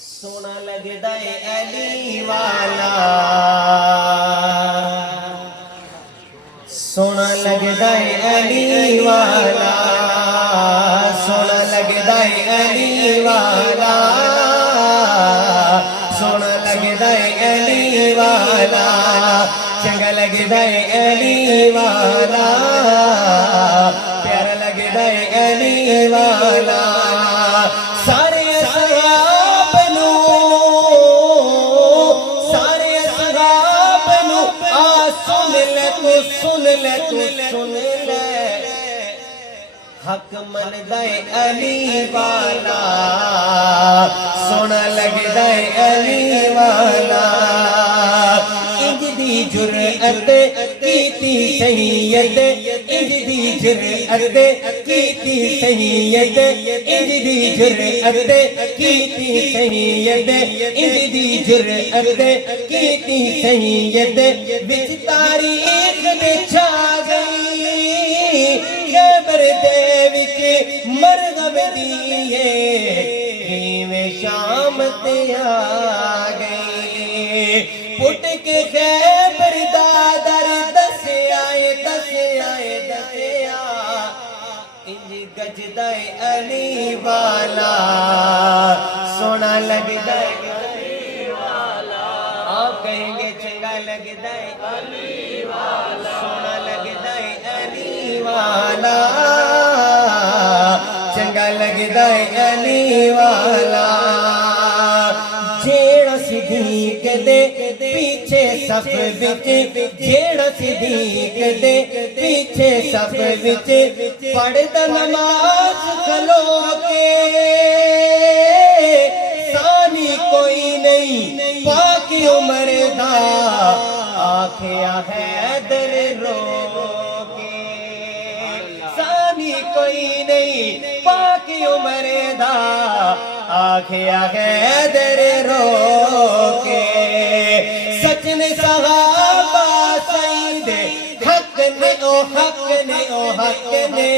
سونا لگدا ہے علی والا، سونا لگدا ہے علی والا، سونا لگدا ہے علی والا، سونا لگدا ہے علی والا، چنگا لگدا ہے علی والا، پیارا لگدا ہے علی والا، سارے اصحاب نو، سارے اصحاب نو آ سن لے تو سن لے تو سن لے، حق مندا ہے علی والا، سونا لگدا ہے علی والا، انج دی جرأت کیتی سید، انج دی جرأت کیتی سید، انج دی جرأت کیتی سید، انج دی جرأت کیتی سید، وچ تاریخ دے چھا گئی، قبر دے وچ مرغب دیے، کیویں شام تے آ گئی، پٹ کے خیبر دا در دسیا دسیا دسیا، انج گجدا ہے علی والا، سونا لگدا ہے علی والا، آپ کہیں گے چنگا لگدا ہے علی والا، سونا لگدا ہے علی والا، چنگا لگدا ہے علی والا، جیڑا صدیق دے پیچھے صف وچ، جیڑا صدیق دے پیچھے صف وچ پڑھدا نماز کھلو کے، ثانی کوئی نہیں پاک عمر دا، آکھیا حیدر رو کے، ثانی کوئی نہیں پاک عمر دا، آکھیا حیدر رو کے، سچن صحابہ سید حق نے او حق نے او حق نے،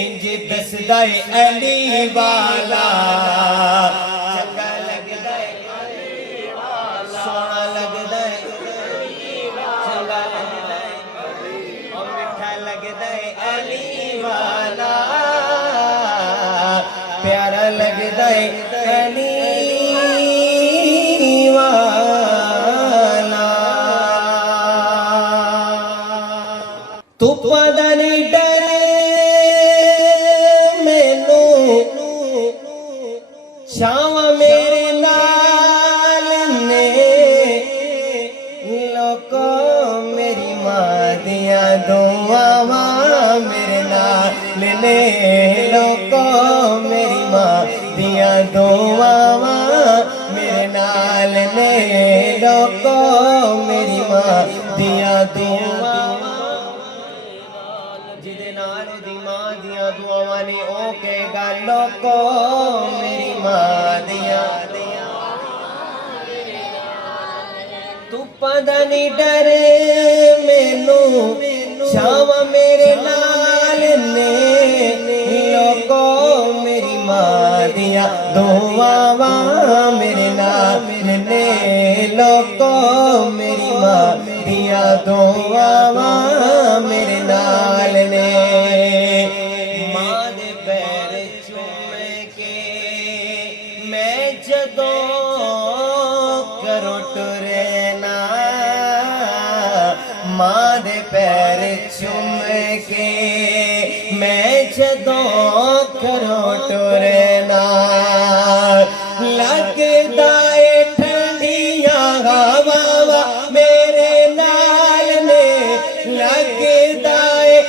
انج دسدا ہے علی والا، چنگا لگدا ہے علی والا، سونا لگدا ہے علی والا، چنگا لگدا ہے او میٹھا لگدا ہے علی والا، پیارا لگدا ہے علی والا، تو پتا نہیں ڈرے مینوں چھاواں میرے نال نے، لوکو میری ماں دیاں دعاواں میرے نال نے، لوکو میری ماں دیاں دعاواں میرے نال نے، لوکو میری ماں دیاں دعاواں، جدے نال دی ماں دیاں دعاواں نے، او کہے گا لوکو میری ماں دیاں، تو پتا نہیں ڈرے مینوں چھاواں میرے نال نے، لوکو میری ماں دیاں دعاواں میرے نال نے، لوکو میری ماں دیاں دعاواں میرے نال نے، ماں دے پیر چوم کے میں جدوں کرو ٹرنا، ماں دے پیر چوم کے میں جدوں کرو ٹرنا، لگدا ہے ٹھنڈیاں ہواواں میرے نال نے، لگدا ہے